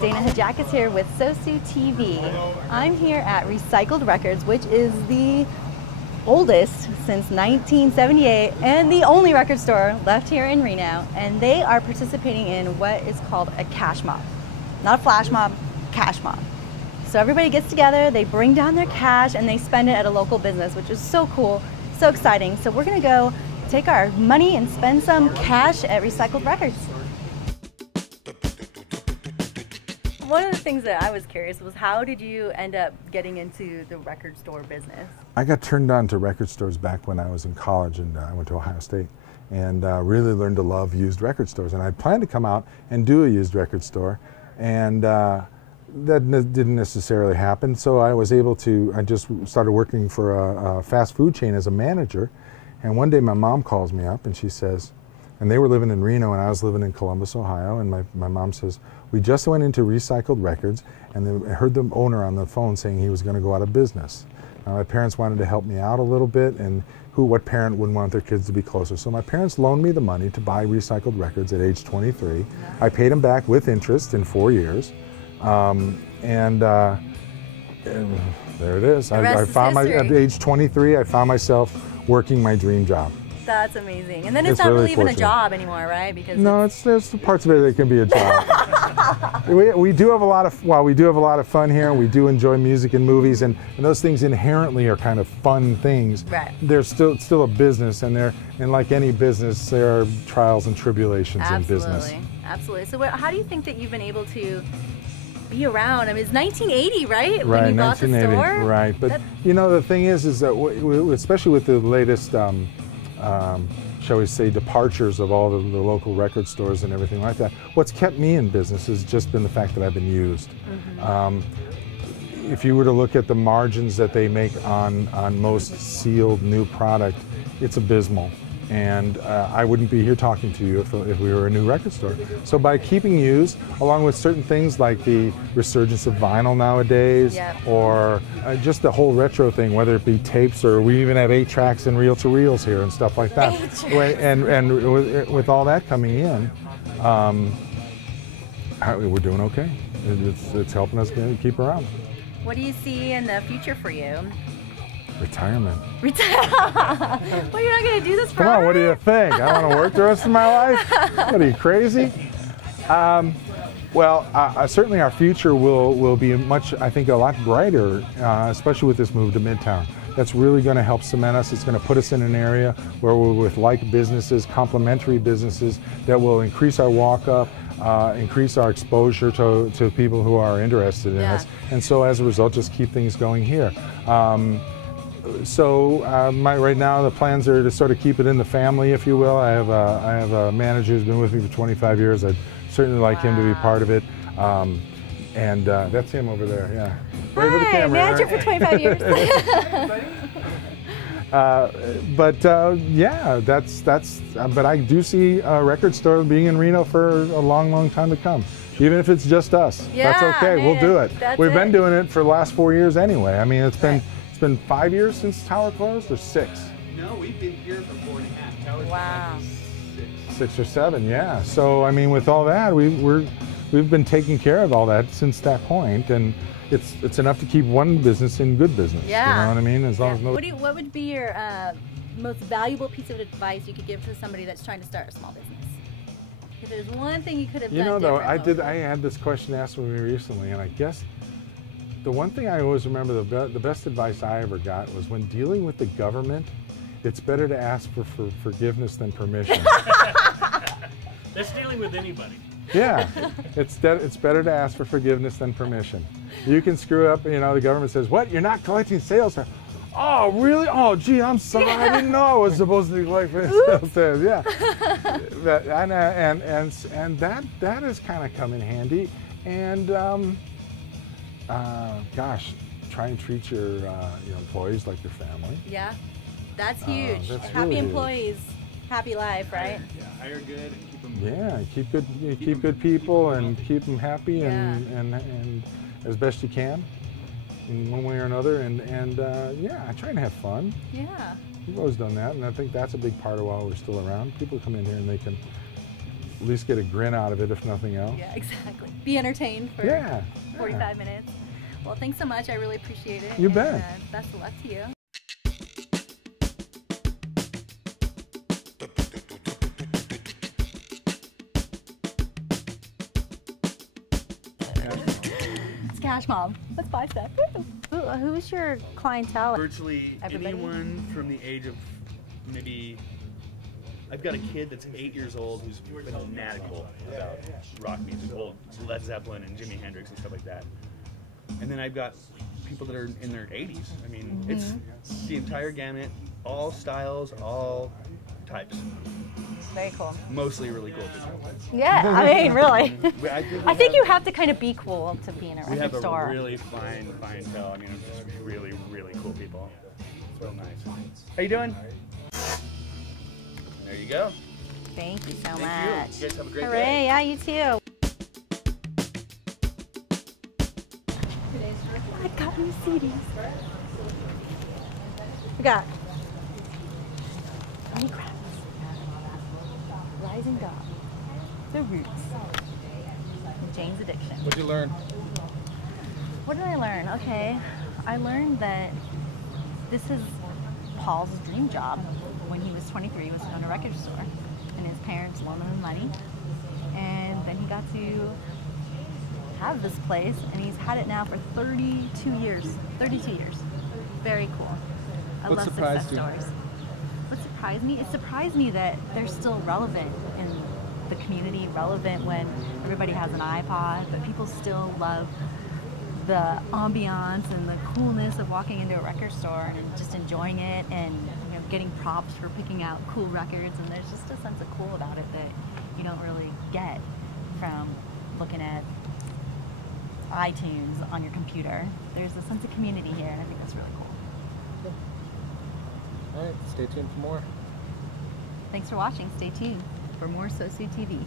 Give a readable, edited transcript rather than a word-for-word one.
Dana Hajakis here with SoSu TV. I'm here at Recycled Records, which is the oldest since 1978 and the only record store left here in Reno. And they are participating in what is called a cash mob. Not a flash mob, cash mob. So everybody gets together, they bring down their cash, and they spend it at a local business, which is so cool, so exciting. So we're gonna go take our money and spend some cash at Recycled Records. One of the things that I was curious was, how did you end up getting into the record store business? I got turned on to record stores back when I was in college, and I went to Ohio State, and really learned to love used record stores. And I planned to come out and do a used record store, and that didn't necessarily happen. So I was able to, I just started working for a fast food chain as a manager. And one day my mom calls me up and she says, and they were living in Reno and I was living in Columbus, Ohio, and my mom says, we just went into Recycled Records, and I heard the owner on the phone saying he was going to go out of business. Now, my parents wanted to help me out a little bit, and what parent wouldn't want their kids to be closer? So my parents loaned me the money to buy Recycled Records at age 23. I paid them back with interest in 4 years. And there it is. At age 23, I found myself working my dream job. That's amazing. And then it's not really even a job anymore, right? Because no, there's parts of it that can be a job. we do have a lot of fun here. We do enjoy music and movies, and those things inherently are kind of fun things. Right. They're still a business, and like any business, there are trials and tribulations in business. Absolutely. So how do you think that you've been able to be around? I mean, it's 1980, right? Right, when you bought the store? right. But you know, the thing is that especially with the latest, shall we say, departures of all the local record stores and everything like that, what's kept me in business has just been the fact that I've been used. If you were to look at the margins that they make on most sealed new product, it's abysmal. And I wouldn't be here talking to you if we were a new record store. So by keeping used, along with certain things like the resurgence of vinyl nowadays, or just the whole retro thing, whether it be tapes, or we even have 8-tracks and reel-to-reels here and stuff like that. And with all that coming in, we're doing okay. It's helping us keep around. What do you see in the future for you? Retirement. Well, you're not going to do this forever? Come on, what do you think? I want to work the rest of my life? What, are you crazy? Certainly our future will be I think, a lot brighter, especially with this move to Midtown. That's really going to help cement us. It's going to put us in an area where we're with like businesses, complementary businesses that will increase our walk-up, increase our exposure to people who are interested in us. And so as a result, just keep things going here. Right now the plans are to sort of keep it in the family, if you will. I have a manager who's been with me for 25 years. I'd certainly like him to be part of it. That's him over there, yeah. Wave at the camera. Manager for 25 years. But I do see a record store being in Reno for a long, long time to come. Even if it's just us. That's okay, we'll do it. We've been doing it for the last 4 years anyway. I mean, it's been 5 years since Tower closed, or 6? No, we've been here for 4.5. Tower's wow. 6 or 7, yeah. So I mean, with all that, we've been taking care of all that since that point, and it's enough to keep one business in good business. Yeah. You know what I mean? As long as what would be your most valuable piece of advice you could give to somebody that's trying to start a small business? If there's one thing you could have done. You know, though, I had this question asked of me recently, and I guess the one thing I always remember, the best advice I ever got was, when dealing with the government, it's better to ask for forgiveness than permission. That's dealing with anybody. Yeah, it's better to ask for forgiveness than permission. You can screw up, you know, the government says, what, you're not collecting sales tax? Oh, really? Oh, gee, I'm sorry, I didn't know I was supposed to be collecting sales tax. Yeah, and that has kind of come in handy. And gosh, try and treat your employees like your family. Yeah, that's huge. That's happy really employees, happy life, right? Yeah, hire good and keep them. Yeah, keep good people and keep them happy and as best you can, in one way or another. And yeah, try and have fun. Yeah. We've always done that, and I think that's a big part of why we're still around. People come in here and they can at least get a grin out of it, if nothing else. Yeah, exactly. Be entertained for Yeah. 45 minutes. Well, thanks so much. I really appreciate it. You bet. Best of luck to you. It's Cash Mom. Let's buy stuff. Who's your clientele? Virtually Everybody? anyone from the age of maybe. I've got a kid that's 8 years old who's fanatical about rock music, old Led Zeppelin and Jimi Hendrix and stuff like that. And then I've got people that are in their 80s. I mean, it's the entire gamut, all styles, all types. Very cool. Mostly really cool people. Yeah, I mean, really. I think you have have to kind of be cool to be in a We have record store. a really fine tell. I mean, it's just really, really cool people. It's real nice. How you doing? There you go. Thank you so Thank much. you. You guys have a great Hooray, day. yeah, you too. I got new CDs. We got Honey Crabs, Rising God, The Roots, and Jane's Addiction. What'd you learn? What did I learn? Okay, I learned that this is Paul's dream job. When he was 23, was to own a record store, and his parents loaned him money, and then he got to have this place, and he's had it now for 32 years. 32 years. Very cool. I What love surprised success you? stories. What surprised me? It surprised me that they're still relevant in the community, relevant when everybody has an iPod, but people still love the ambiance and the coolness of walking into a record store and just enjoying it, and getting props for picking out cool records, and there's just a sense of cool about it that you don't really get from looking at iTunes on your computer. There's a sense of community here, and I think that's really cool. All right, stay tuned for more. Thanks for watching. Stay tuned for more SoSu TV.